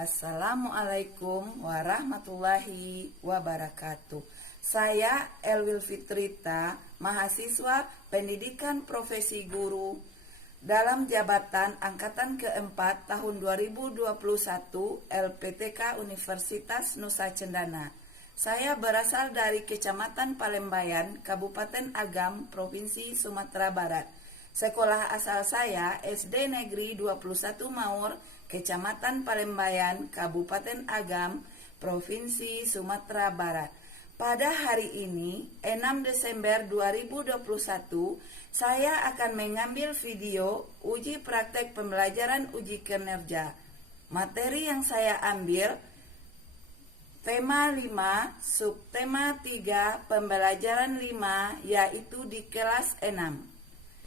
Assalamualaikum warahmatullahi wabarakatuh. Saya Elwil Fitrita, mahasiswa pendidikan profesi guru dalam jabatan angkatan keempat tahun 2021 LPTK Universitas Nusa Cendana. Saya berasal dari Kecamatan Palembayan, Kabupaten Agam, Provinsi Sumatera Barat. Sekolah asal saya SD Negeri 21 Maur, Kecamatan Palembayan, Kabupaten Agam, Provinsi Sumatera Barat. Pada hari ini, 6 Desember 2021, saya akan mengambil video uji praktek pembelajaran uji kinerja. Materi yang saya ambil, tema 5, subtema 3, pembelajaran 5, yaitu di kelas 6.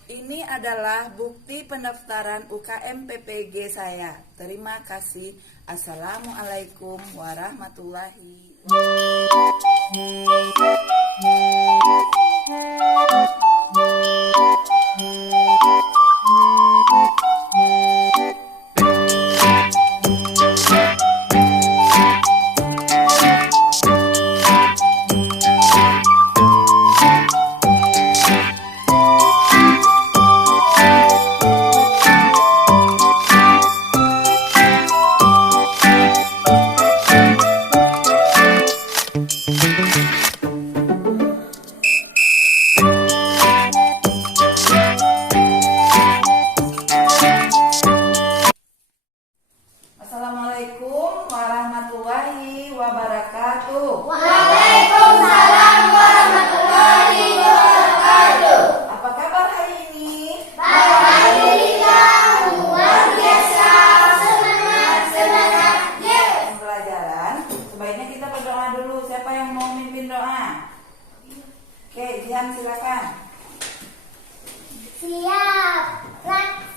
Ini adalah bukti pendaftaran UKM PPG saya. Terima kasih. Assalamualaikum warahmatullahi Assalamualaikum warahmatullahi wabarakatuh. Waalaikumsalam warahmatullahi wabarakatuh. Apa kabar hari ini? Alhamdulillah, luar biasa. Semangat, yes. Pembelajaran, sebaiknya kita berdoa dulu. Siapa yang mau mimpin doa? Oke, Jihan silakan. Siap.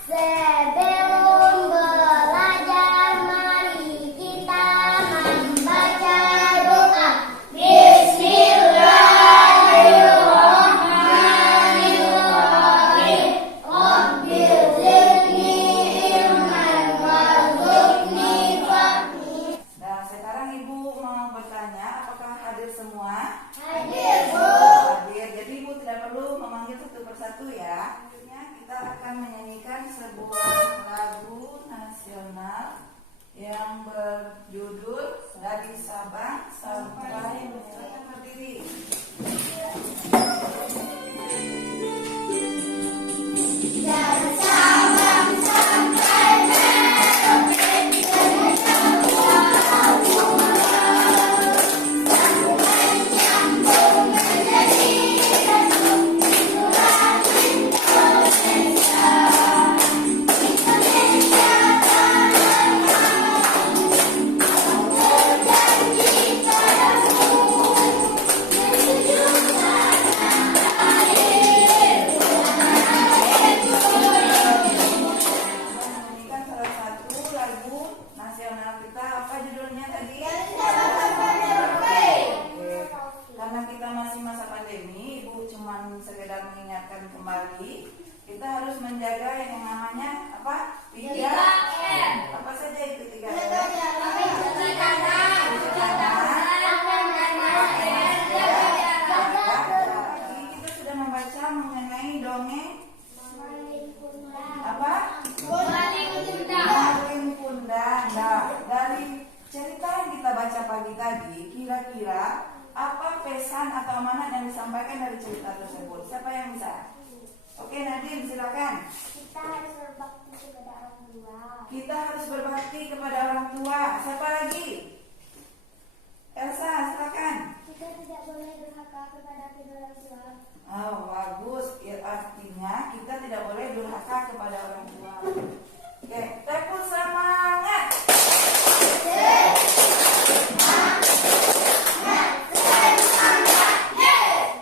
Sebelum belajar, mari kita membaca doa. Bismillahirrahmanirrahim. Rabbil zidni ilman warzuqni fahmi. Nah, sekarang Ibu mau bertanya, apakah hadir semua? Hadir, Bu. Hadir. Jadi Ibu tidak perlu memanggil satu persatu ya. Selanjutnya kita akan menyanyikan sebuah lagu nasional yang berjudul Dari Sabang Sampai Merauke. Berdiri. Dari Sabang sampai Merauke, dari semua pulau, sambungan nyambung menjadi satu, itulah Indonesia. Indonesia tanah airku, berjanji padamu, menuju tanah airku, Menyanyikan salah satu lagu nasional kita. Apa judulnya tadi? Oke. Karena kita masih masa pandemi, Ibu cuman sekedar mengingatkan kembali, kita harus menjaga yang namanya apa? 3M. Apa saja itu 3M? Cuci tangan. Tadi kita sudah membaca mengenai dongeng apa? Malin Kundang. Nah, dari cerita yang kita baca pagi tadi, kira-kira apa pesan atau amanat yang disampaikan dari cerita tersebut? Siapa yang bisa? Oke, Nadine, silakan. Kita harus berbakti kepada orang tua. Kita harus berbakti kepada orang tua. Siapa lagi? Elsa, silakan. Kita tidak boleh durhaka kepada kedua orang tua. Oh, bagus. Ya, artinya kita tidak boleh durhaka kepada orang tua. Oke, tepuk semangat.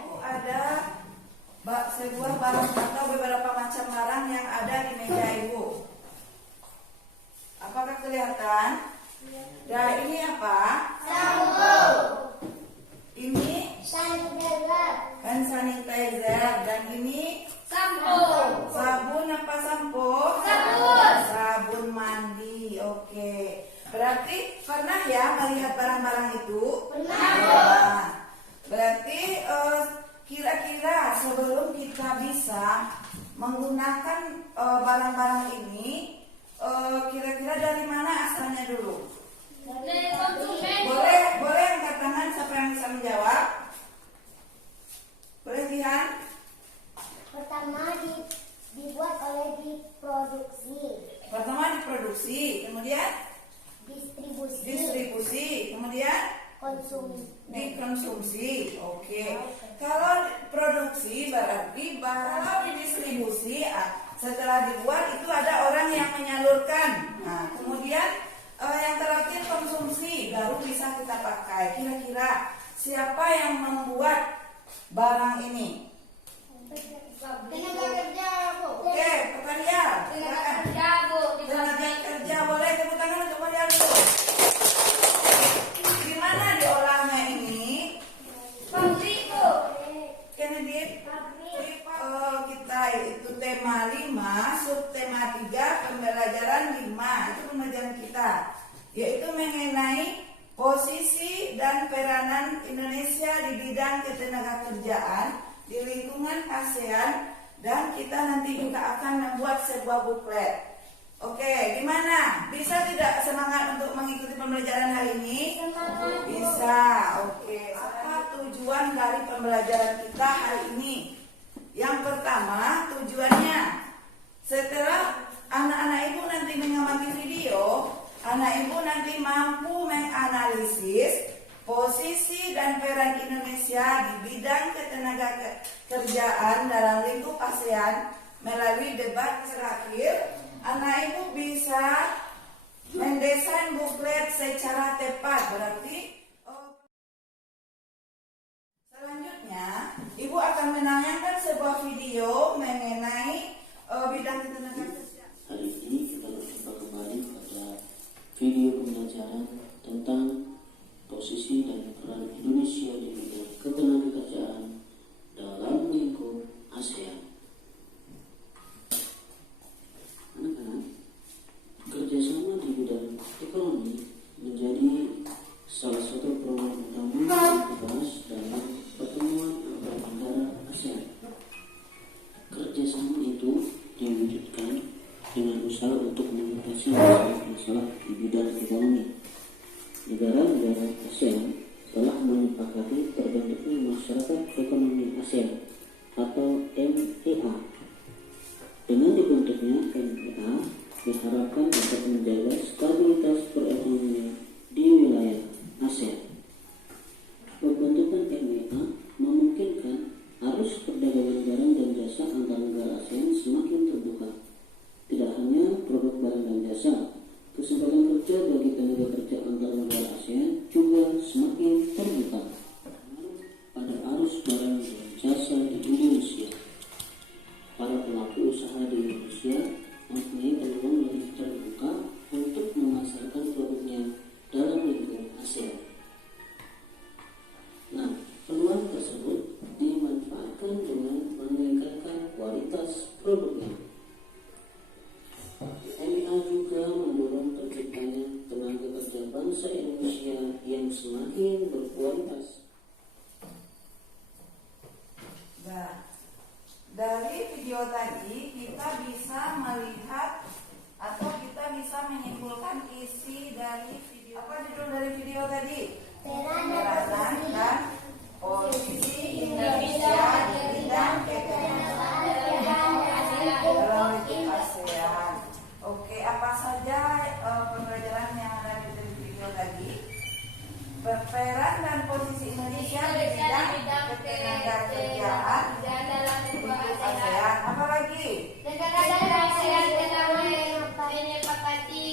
Ibu, ada sebuah barang atau beberapa macam barang yang ada di meja Ibu. Apakah kelihatan? Nah, ini apa? Sampo. Ini Sanitizer. hand sanitizer. Dan ini Sampo. sabun apa sampo? Sabun. Sabun mandi. Oke. Berarti Berarti pernah ya melihat barang-barang itu? Pernah. Nah, berarti kira-kira sebelum kita bisa menggunakan barang-barang ini, kira-kira dari mana asalnya dulu? Dari konsumen. Boleh angkat tangan siapa yang bisa menjawab? Boleh Jihan? Pertama dibuat oleh diproduksi. Pertama diproduksi, kemudian distribusi, kemudian dikonsumsi. Oke. Kalau produksi berarti kalau didistribusi, setelah dibuat itu ada orang yang menyalurkan. Nah, kemudian yang terakhir konsumsi, baru bisa kita pakai. Kira-kira siapa yang membuat barang ini? Tenaga kerja, Bu. Oke, Pertanian. Tenaga kerja, Bu. Tenaga kerja, boleh tepuk tangan untuk Pertanian dulu. Gimana diolahnya ini? Pabrik, Bu. Kennedy, kita itu tema 5, subtema 3, pembelajaran 5. Itu pembelajaran kita, yaitu mengenai posisi dan peranan Indonesia di bidang ketenagakerjaan di lingkungan ASEAN, dan kita nanti juga akan membuat sebuah buklet. Oke, gimana? Bisa tidak semangat untuk mengikuti pembelajaran hari ini? Semangat. Bisa. Oke. Apa tujuan dari pembelajaran kita hari ini? Yang pertama, tujuannya setelah anak-anak ibu nanti mengamati video, anak ibu nanti mampu menganalisis posisi dan peran Indonesia di bidang ketenagakerjaan dalam lingkup ASEAN melalui debat terakhir. Anak ibu bisa mendesain buklet secara tepat. Berarti selanjutnya ibu akan menayangkan sebuah video mengenai bidang ketenagakerjaan. Hari ini kita berjumpa kembali pada video pembelajaran tentang posisi dan peran Indonesia di bidang ketenagakerjaan dalam lingkup ASEAN. Anak-anak, kerjasama di bidang ekonomi menjadi salah satu program utama yang dibahas dalam pertemuan antar negara ASEAN. Kerjasama itu diwujudkan dengan usaha untuk mengatasi masalah di bidang ekonomi. Negara-negara ASEAN telah menyepakati terbentuknya Masyarakat Ekonomi ASEAN atau MEA. Dengan dibentuknya MEA diharapkan dapat menjaga stabilitas perekonomian di wilayah ASEAN. Pembentukan MEA memungkinkan arus perdagangan barang dan jasa antar negara ASEAN semakin terbuka. Tidak hanya produk barang dan jasa, kesempatan kerja bagi tenaga kerja antar negara ASEAN juga semakin terbuka. Pada arus barang dan jasa di Indonesia, para pelaku usaha di Indonesia mempunyai peluang lebih terbuka untuk memasarkan produknya dalam lingkup ASEAN. Nah, peluang tersebut dimanfaatkan dengan meningkatkan kualitas produknya. MEA juga mendorong terciptanya tenaga kerja bangsa Indonesia yang semakin berkualitas. Nah, dari video tadi kita bisa melihat atau kita bisa menyimpulkan isi dari video. Apa judul dari video tadi? Peranan dan posisi Indonesia di bidang ketenagakerjaan dalam lingkup ASEAN. Oke, apa saja pembelajaran yang ada di video tadi? Peran dan posisi Indonesia di bidang ketenagakerjaan dalam lingkup ASEAN. Apa lagi? Negara-negara ASEAN telah menyepakati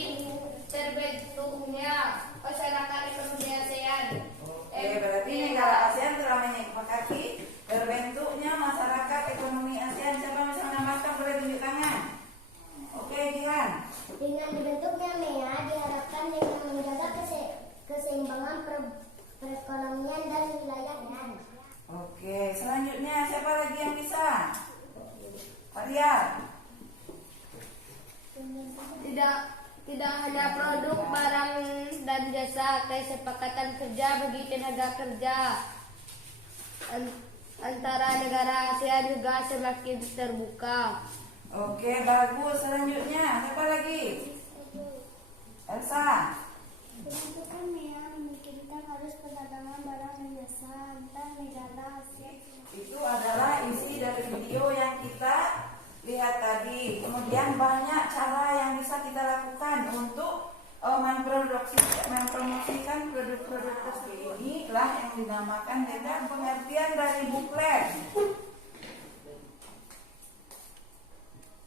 terbentuknya Masyarakat Ekonomi ASEAN. Oke, berarti negara ASEAN telah menyepakati terbentuknya Masyarakat Ekonomi ASEAN. Siapa yang bisa menambahkan, boleh tunjuk tangan. Oke, Jihan. Dengan dibentuknya MEA diharapkan dengan menjaga keseimbangan jasa kesepakatan kerja bagi tenaga kerja antara negara ASEAN juga semakin terbuka. Oke, bagus. Selanjutnya, siapa lagi? Elsa. Pembentukan MEA memungkinkan arus perdagangan barang dan jasa antar negara ASEAN. Itu adalah isi dari video yang kita lihat tadi. Kemudian banyak cara yang bisa kita lakukan untuk mempromosikan produk-produk tersebut. Inilah yang dinamakan dengan pengertian dari buklet.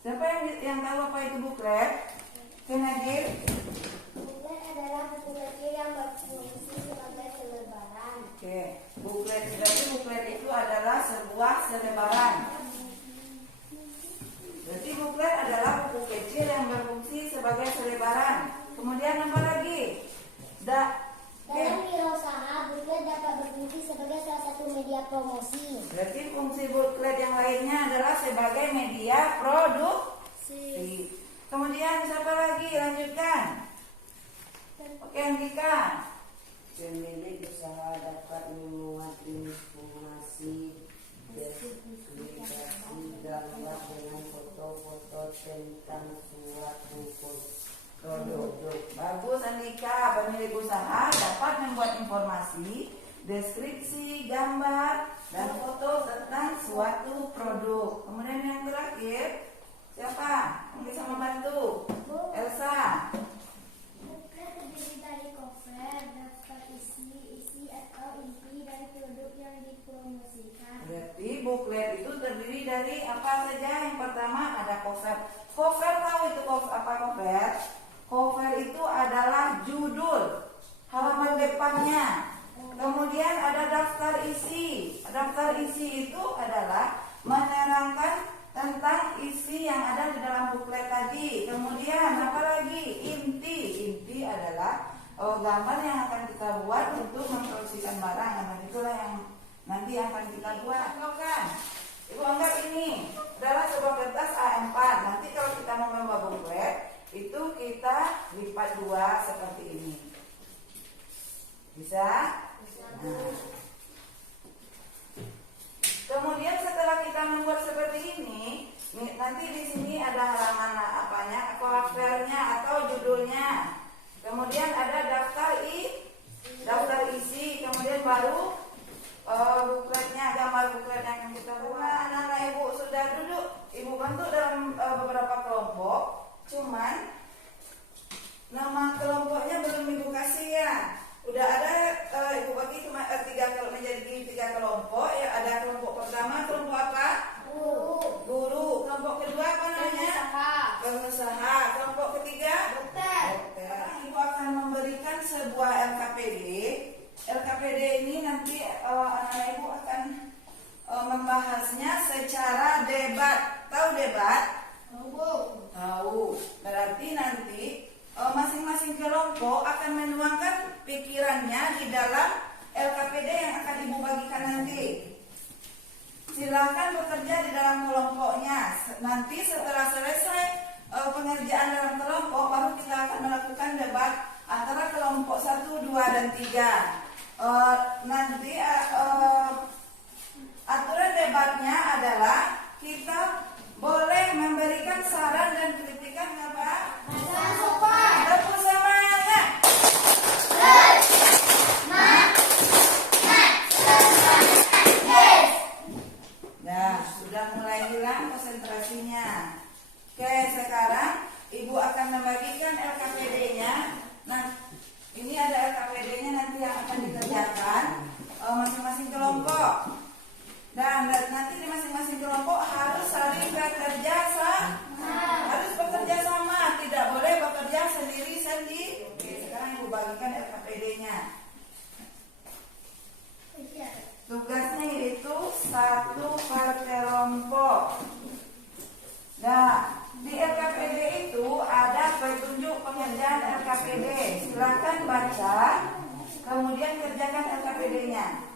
Siapa yang tahu apa itu buklet? Kenadir? Buklet adalah buku kecil yang berfungsi sebagai selebaran. Oke, buklet itu adalah sebuah selebaran. Berarti buklet adalah buku kecil yang berfungsi sebagai selebaran. Kemudian apa lagi? Dalam wirausaha, buklet dapat berfungsi sebagai salah satu media promosi. Berarti fungsi buklet yang lainnya adalah sebagai media produksi. Kemudian siapa lagi? Lanjutkan. Oke, Andika. Pemilik usaha dapat memuat informasi deskripsi gambar dengan foto-foto tentang suatu produk. Bagus, Andika. Pemilik usaha dapat membuat informasi, deskripsi, gambar, dan foto tentang suatu produk. Kemudian yang terakhir, siapa yang bisa membantu? Elsa. Buklet terdiri dari cover, daftar isi atau inti dari produk yang dipromosikan. Berarti buklet itu terdiri dari apa saja? Yang pertama ada cover. Cover, tahu itu apa cover? Cover itu adalah judul, halaman depannya. Kemudian ada daftar isi. Daftar isi itu adalah menerangkan tentang isi yang ada di dalam buklet tadi. Kemudian apa lagi? Inti. Inti adalah gambar yang akan kita buat untuk mempromosikan barang. Nah, itulah yang nanti akan kita buat. Kan? Ibu anggap ini adalah sebuah kertas A4. Nanti kalau kita mau membuat buklet, itu kita lipat dua seperti ini. Bisa? Nah. Kemudian setelah kita membuat seperti ini, nanti di sini ada halaman apanya, covernya atau judulnya. Kemudian ada daftar isi, kemudian baru bukletnya, gambar buklet yang akan kita buat. Anak-anak ibu sudah duduk, ibu bentuk dalam beberapa kelompok. Cuman nama kelompoknya belum ibu kasih ya. Udah ada ibu bagi menjadi tiga kelompok ya. Ada kelompok pertama, kelompok apa? Guru. Kelompok kedua apa namanya? Pengusaha. Kelompok ketiga? Dokter. Ibu akan memberikan sebuah LKPD. LKPD ini nanti anak-anak ibu akan membahasnya secara debat. Tahu debat? Tahu. Berarti nanti masing-masing kelompok akan menuangkan pikirannya di dalam LKPD yang akan ibu bagikan nanti. Silakan bekerja di dalam kelompoknya. Nanti setelah selesai pengerjaan dalam kelompok, baru kita akan melakukan debat antara kelompok 1, 2, dan 3. Nanti aturan debatnya adalah kita boleh memberikan saran dan kritikan apa? Tepuk semangat. Nah, sudah mulai hilang konsentrasinya. Oke, sekarang ibu akan membagikan LKPD-nya. Nah, ini ada LKPD-nya nanti yang akan dikerjakan masing-masing kelompok. Dan nanti di masing-masing kelompok harus saling bekerja sama. Harus bekerja sama, tidak boleh bekerja sendiri-sendiri. Oke, sekarang ibu bagikan LKPD-nya. Tugasnya yaitu 1 per kelompok. Nah, di LKPD itu ada petunjuk pengerjaan LKPD. Silakan baca, kemudian kerjakan LKPD-nya.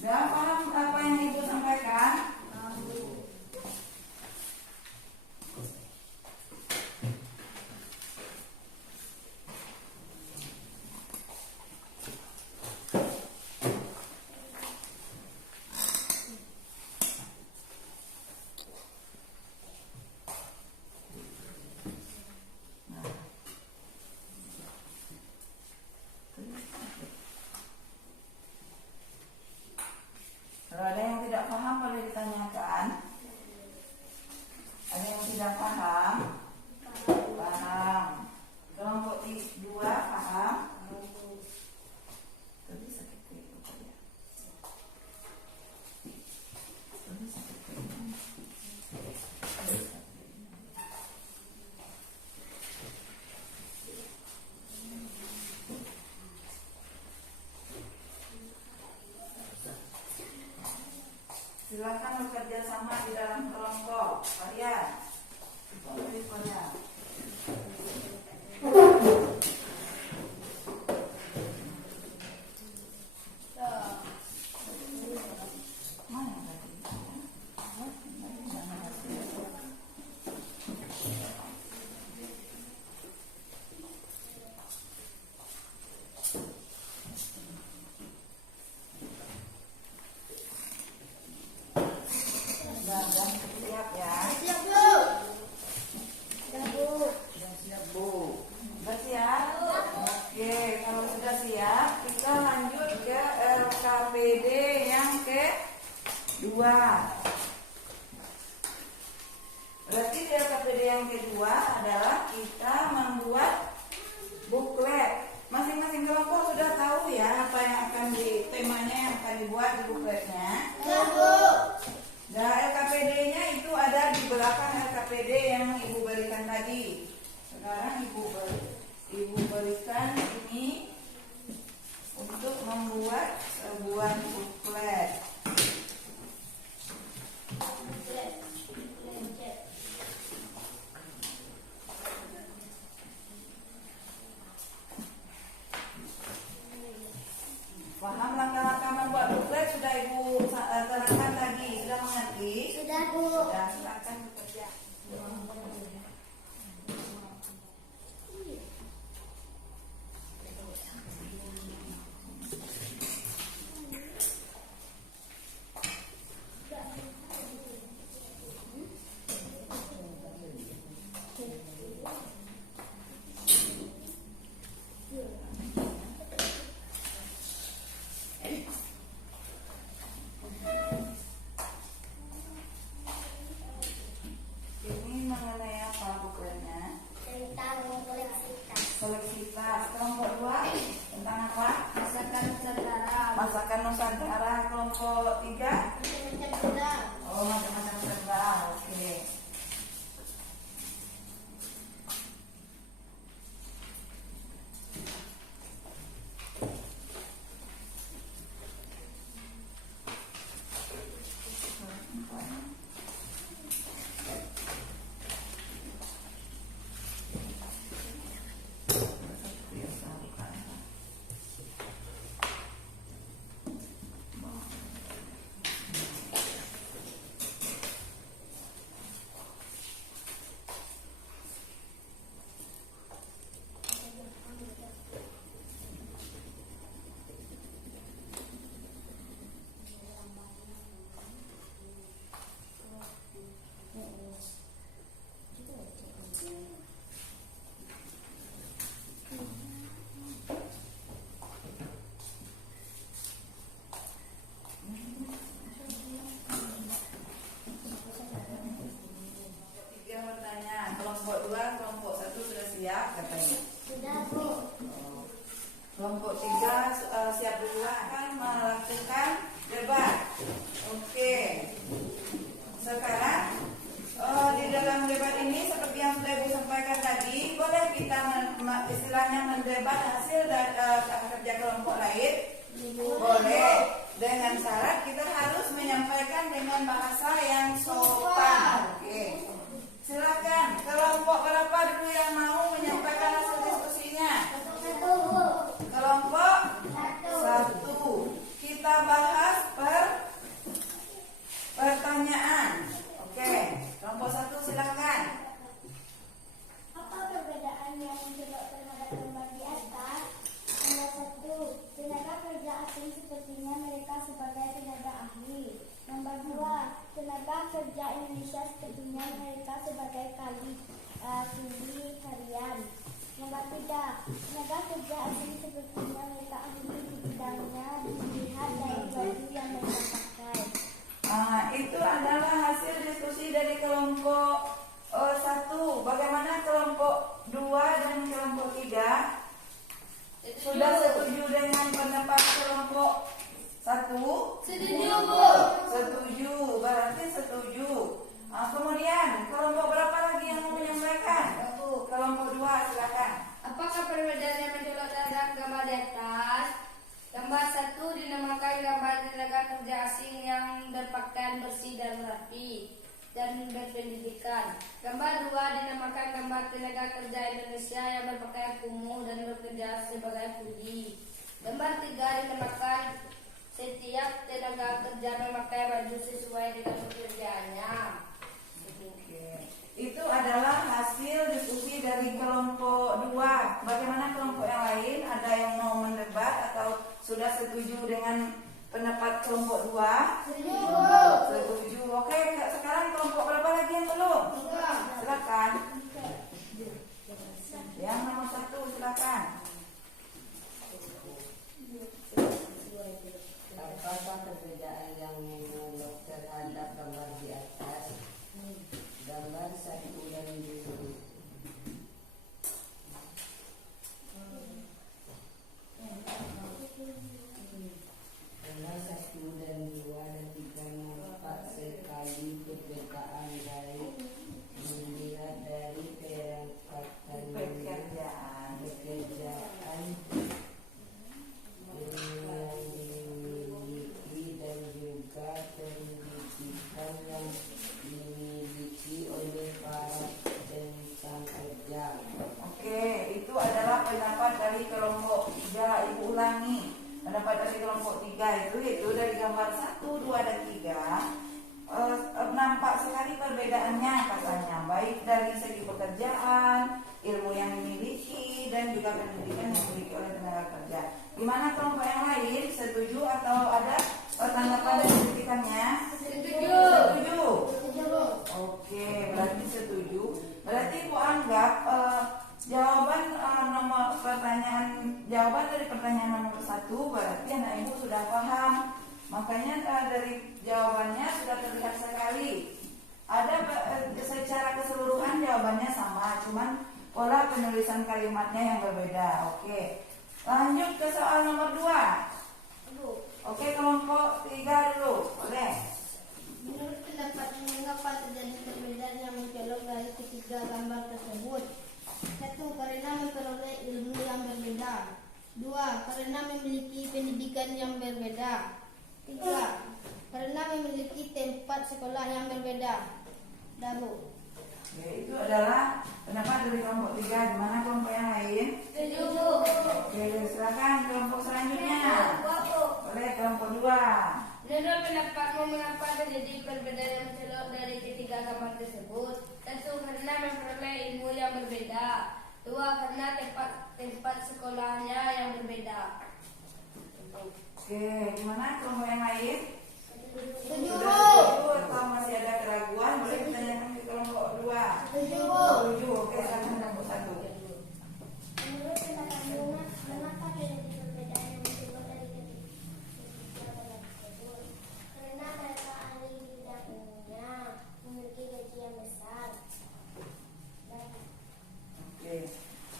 Sudah paham apa yang ibu sampaikan? sudah paham? Paham. Kelompok 2 paham? Tadi sakit itu ya. Tadi sakit itu. Silakan bekerja sama di dalam kelompok kalian. Kalian. Mana tadi? Sudah siap ya? Siap, Bu. Sudah siap, Bu. Sudah siap? Oke, kalau sudah siap, kita lanjut ke LKPD yang kedua. Berarti di LKPD yang kedua adalah kita membuat buklet. Masing-masing kelompok sudah tahu ya apa yang akan temanya yang akan dibuat di bukletnya. Ya, Bu. Nah, LKPD-nya itu ada di belakang LKPD yang Ibu berikan tadi. Sekarang Ibu berikan ini untuk membuat sebuah buklet. Paham langkah-langkah membuat buklet sudah Ibu terangkan tadi, sudah mengerti? Sudah, Bu. Sudah, silakan bekerja. Ini mengenai apa bukletnya? Tentang koleksitas. Koleksitas. Kelompok 2 tentang apa? Masakan Nusantara. Masakan Nusantara. Kelompok 3 Macam-macam. oh macam-macam serba. Oke. Tiga bertanya, kelompok 2, kelompok 1 sudah siap katanya. Sudah, Bu. Kelompok 3 siap duluan akan melakukan debat. Oke. Sekarang di dalam debat ini seperti yang sudah Ibu sampaikan tadi, boleh kita istilahnya mendebat hasil dari kerja kelompok lain? Boleh. Dengan syarat kita harus menyampaikan dengan bahasa yang sopan. Oke. Silakan. Kelompok berapa dulu yang mau menyampaikan hasil diskusinya? Satu, Bu. Kelompok Satu. 1. Kita bahas pertanyaan. Oke. Kelompok 1 silakan. Apa perbedaan yang mencoba terhadap gambar di atas? Nomor 1. Tenaga kerja asing sepertinya mereka sebagai tenaga ahli. Nomor 2. Tenaga kerja Indonesia sepertinya mereka sebagai kuli harian. Nomor 3. Tenaga kerja asing sepertinya mereka ahli di bidangnya dilihat dari baju yang mereka pakai. Itu adalah hasil diskusi dari kelompok Gambar 2 dinamakan gambar tenaga kerja Indonesia yang berpakaian kumuh dan bekerja sebagai kuli. Gambar 3 dinamakan setiap tenaga kerja memakai baju sesuai dengan pekerjaannya. Oke. Itu adalah hasil diskusi dari kelompok 2. Bagaimana kelompok yang lain? Ada yang mau mendebat atau sudah setuju dengan pendapat kelompok 2? Setuju. Oke, sekarang kelompok berapa lagi yang belum? Silakan. Yang nomor 1 silakan. Apakah perbedaan yang menolak terhadap gambar di atas? Gambar 1 dan 2. Gambar 1 dan 2 dan 3 nampak sekali perbedaan baik dilihat dari perangkatan Pekerjaan. pekerjaan yang dimiliki dan juga pendidikan yang dimiliki oleh para pencipta kerja. Oke, itu adalah pendapat dari kelompok 3. Ibu ulangi. Pendapat dari kelompok 3 itu dari gambar 1, 2, dan 3 nampak sekali perbedaannya katanya, baik dari segi pekerjaan, ilmu yang dimiliki, dan juga pendidikan yang dimiliki oleh tenaga kerja. Gimana kelompok yang lain? Setuju atau ada tanggapan dan kritikannya? Setuju. Oke, berarti setuju. Berarti Ibu anggap jawaban dari pertanyaan nomor 1 berarti anak ibu sudah paham. Makanya dari jawabannya sudah terlihat sekali. Ada secara keseluruhan jawabannya sama, cuman pola penulisan kalimatnya yang berbeda. Oke. Lanjut ke soal nomor 2. Oke, kelompok 3 dulu. Boleh. Menurut pendapat mengapa terjadi perbedaan yang mencolok dari ketiga gambar tersebut? 1. Karena memperoleh ilmu yang berbeda. 2. Karena memiliki pendidikan yang berbeda. 3. Karena memiliki tempat sekolah yang berbeda. Dabu. Oke, itu adalah pendapat dari kelompok 3. Gimana kelompok yang lain? Setuju. Oke, silakan kelompok selanjutnya. Boleh, kelompok 2. Menurut pendapatmu mengapa terjadi perbedaan yang mencolok dari ketiga gambar tersebut? 1. Karena memperoleh ilmu yang berbeda. 2. Karena tempat sekolahnya yang berbeda. Oke, gimana kelompok yang lain? Setuju. Sudah setuju atau masih ada keraguan? Boleh ditanyakan ke kelompok 2. Setuju. Oke, silakan kelompok 1. Menurut pendapatmu, mengapa terjadi perbedaan yang mencolok dari ketiga gambar tersebut? Karena mereka ahli di bidang ilmunya, memiliki gaji yang besar. Oke.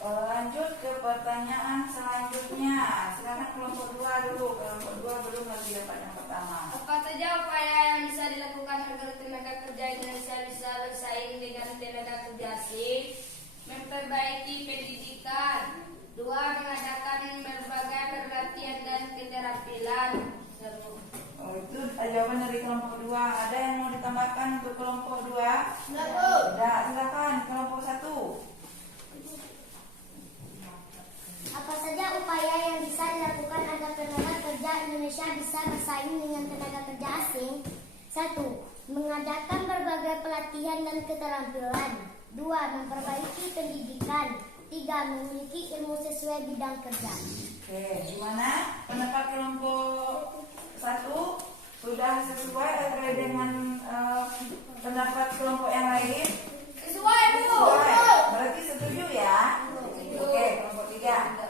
Lanjut ke pertanyaan selanjutnya. Silakan kelompok 2 dulu. Kelompok 2 belum lagi dapat yang pertama. Apa saja upaya yang bisa dilakukan agar tenaga kerja Indonesia bisa bersaing dengan tenaga kerja asing? Memperbaiki pendidikan. 2. Mengadakan berbagai pelatihan dan keterampilan. Oh, itu jawaban dari kelompok 2. Ada yang mau ditambahkan untuk kelompok 2? Tidak, silakan kelompok 1. Apa saja upaya yang bisa dilakukan agar tenaga kerja Indonesia bisa bersaing dengan tenaga kerja asing? 1. Mengadakan berbagai pelatihan dan keterampilan. 2. Memperbaiki pendidikan. 3. Memiliki ilmu sesuai bidang kerja. Oke, gimana pendapat kelompok 1? Sudah sesuai atau dengan pendapat kelompok yang lain? Sesuai, Bu. Sesuai. Berarti setuju ya? Oke, kelompok 3.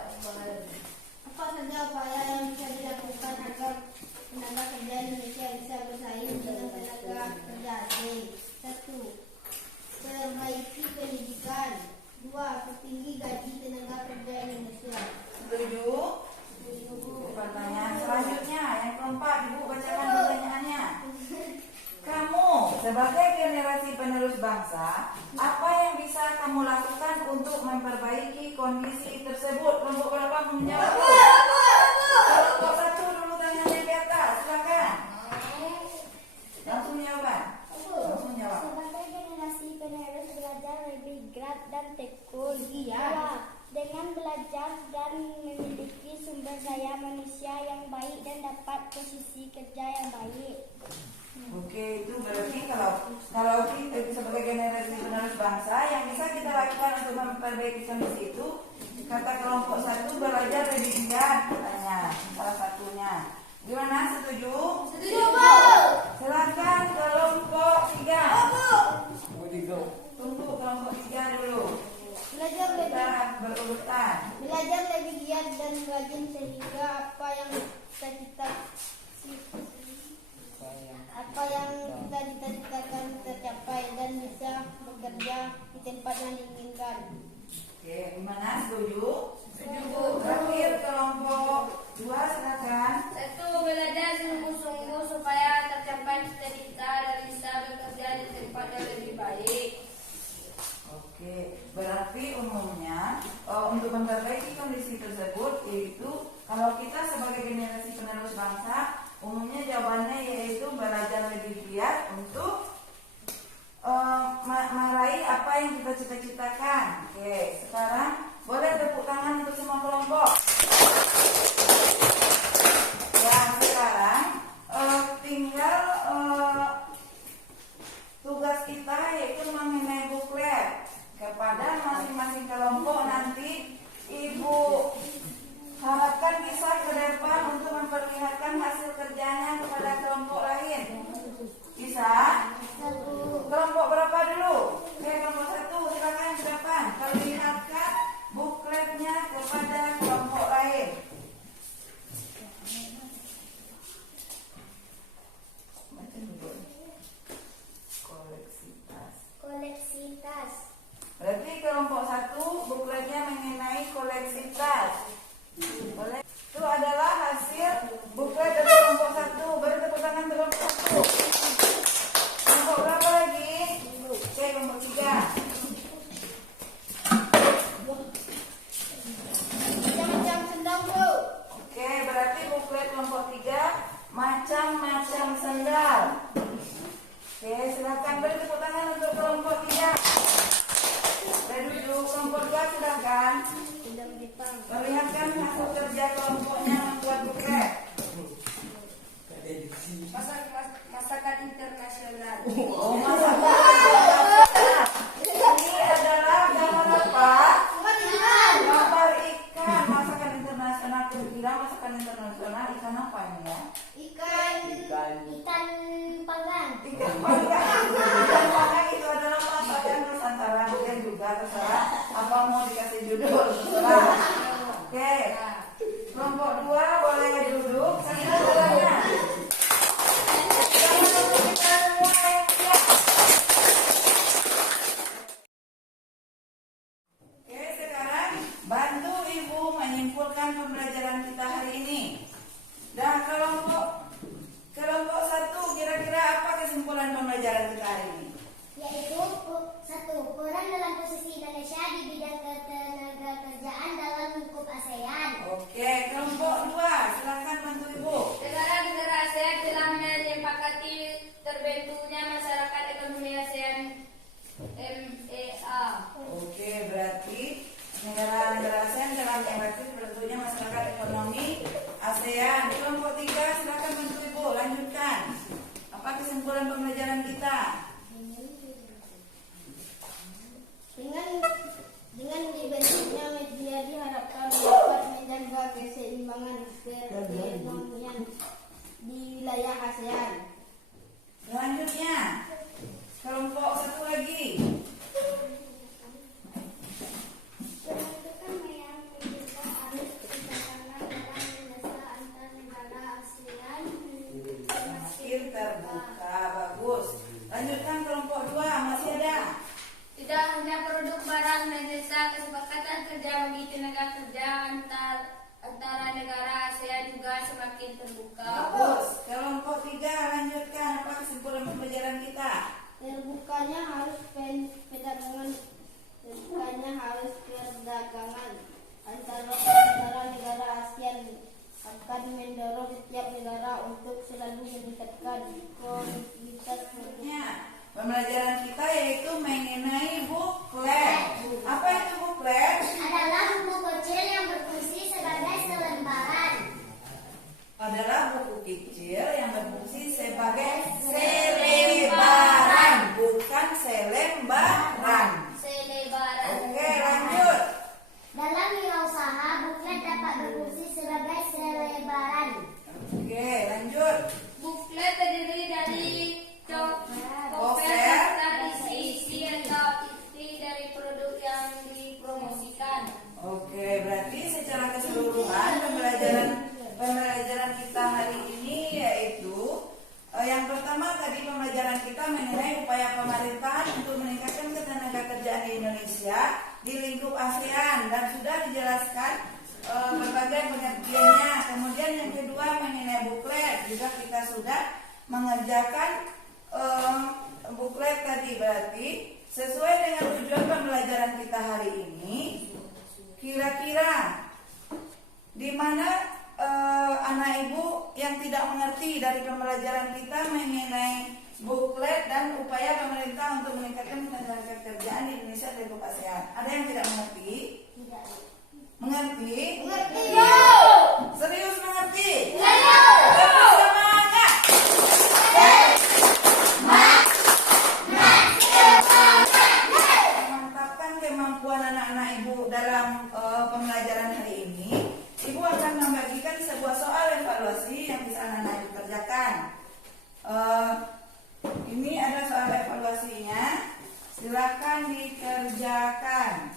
Apa saja upaya yang bisa dilakukan agar tenaga kerja Indonesia bisa bersaing dengan tenaga kerja asing? 1. Perbaiki pendidikan. 2. Pertinggi gaji tenaga kerja Indonesia. Setuju? Pertanyaan selanjutnya yang keempat, Ibu bacakan pertanyaannya. Kamu sebagai generasi penerus bangsa, apa yang bisa kamu lakukan untuk memperbaiki kondisi tersebut? Kelompok berapa menjawab? Kelompok 1 dulu tangannya di atas, silakan. Langsung jawaban. Langsung jawab. Sebagai generasi penerus giat dan tekun. Iya. 2. Dengan belajar dan memiliki sumber daya manusia yang baik dan dapat posisi kerja yang baik. Oke, itu berarti kalau kita sebagai generasi penerus bangsa yang bisa kita lakukan untuk memperbaiki kondisi itu, kata kelompok 1 belajar lebih giat katanya, salah satunya. Gimana, setuju? Setuju, Bu. Silakan kelompok 3. Tunggu kelompok 3 dulu. Belajar Kita berurutan. lebih giat dan rajin sehingga apa yang kita cita-citakan tercapai dan bisa bekerja di tempat yang diinginkan. Oke, gimana? Setuju? Setuju. Terakhir kelompok 2 silakan. 1. Belajar sungguh-sungguh supaya tercapai cita-cita dan bisa bekerja di tempat yang lebih baik. Oke, berarti umumnya untuk memperbaiki kondisi tersebut yaitu kalau kita sebagai generasi penerus bangsa, umumnya jawabannya yaitu belajar lebih giat untuk meraih apa yang kita cita-citakan. Oke, sekarang boleh tepuk tangan untuk semua kelompok. Ya, sekarang tinggal tugas kita yaitu mengenai buklet kepada masing-masing kelompok. Nanti Ibu harapkan bisa ke depan untuk memperlihatkan hasil kerjanya kepada kelompok lain. Bisa? Kelompok berapa dulu? Oke, kelompok 1 silakan ke depan. Perlihatkan bukletnya kepada kelompok lain. Baca dulu. Koleksi tas. Berarti kelompok 1 bukletnya mengenai koleksi tas. Boleh. Itu adalah hasil buklet dari kelompok 1. Beri tepuk tangan kelompok 1. Kelompok berapa lagi? Oke, kelompok 3. Macam-macam sendal, Bu. Oke, berarti buklet kelompok 3 macam-macam sendal. Oke, silakan beri tepuk tangan untuk kelompok 3. Dari dulu kelompok 2 silakan. Perlihatkan hasil kerja kelompoknya membuat buklet. Masakan internasional. Oh, masakan. Ini adalah gambar apa? Gambar ikan. Masakan internasional. Kira-kira masakan internasional ikan apa ini ya? Ikan panggang. Ikan panggang. Ikan panggang itu adalah masakan Nusantara. Mungkin juga terserah apa mau dikasih judul. Terserah. Oke. Kelompok 2 boleh duduk. Sambil jalannya. Oke, sekarang bantu Ibu menyimpulkan pembelajaran kita hari ini. Dan kelompok 1 kira-kira apa kesimpulan pembelajaran kita hari ini? Yaitu 1. Peran dalam posisi Indonesia di bidang ketenagakerjaan dalam lingkup ASEAN. Oke, kelompok 2 silakan bantu Ibu. Negara-negara ASEAN telah menyepakati terbentuknya masyarakat ekonomi ASEAN MEA. Oke, berarti negara-negara ASEAN telah menyepakati terbentuknya masyarakat ekonomi ASEAN. Kelompok 3 silakan bantu Ibu, lanjutkan. Apa kesimpulan pembelajaran kita? Dengan dibentuknya media diharapkan dapat menjaga keseimbangan perekonomian di wilayah ASEAN. Selanjutnya, kelompok 1 lagi. Pembentukan yang juga harus perdagangan dalam jasa antar negara ASEAN Semakin terbuka, bagus. Lanjutkan kelompok 2, masih ada. Tidak hanya produk barang dan jasa, kesepakatan kerja bagi tenaga kerja antara negara ASEAN juga semakin terbuka. Bagus. Kelompok 3 lanjutkan. Apa kesimpulan pembelajaran kita? Terbukanya perdagangan antara negara ASEAN akan mendorong setiap negara untuk selalu meningkatkan kualitas produk. Pembelajaran kita yaitu mengenai buklet. Indonesia di lingkup ASEAN dan sudah dijelaskan berbagai pengertiannya. Kemudian yang kedua mengenai buklet juga kita sudah mengerjakan buklet tadi. Berarti sesuai dengan tujuan pembelajaran kita hari ini, kira-kira di mana anak ibu yang tidak mengerti dari pembelajaran kita mengenai buklet dan upaya pemerintah untuk meningkatkan tenaga kerjaan di Indonesia dan lingkup ASEAN. Ada yang tidak mengerti? Mengerti? Mengerti. Serius mengerti? Serius. Semangat. Mantapkan kemampuan anak-anak ibu dalam pembelajaran hari ini. Ibu akan membagikan sebuah soal evaluasi yang bisa anak-anak ibu kerjakan. Ini ada soal evaluasinya. Silakan dikerjakan.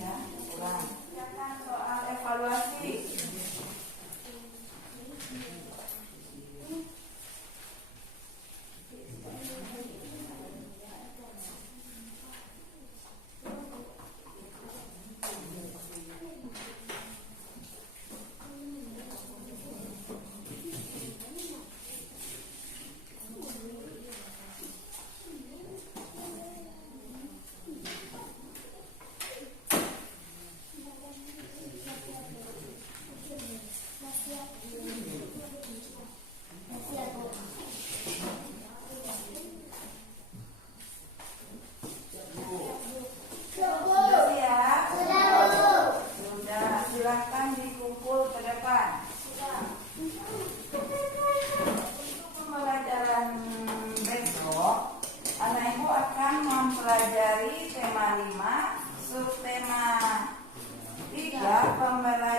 Ya, ulang. Silakan soal evaluasi. Sudah siap? Sudah, silakan dikumpul ke depan. Untuk pembelajaran besok, anak ibu akan mempelajari tema 5, subtema 3, pembelajaran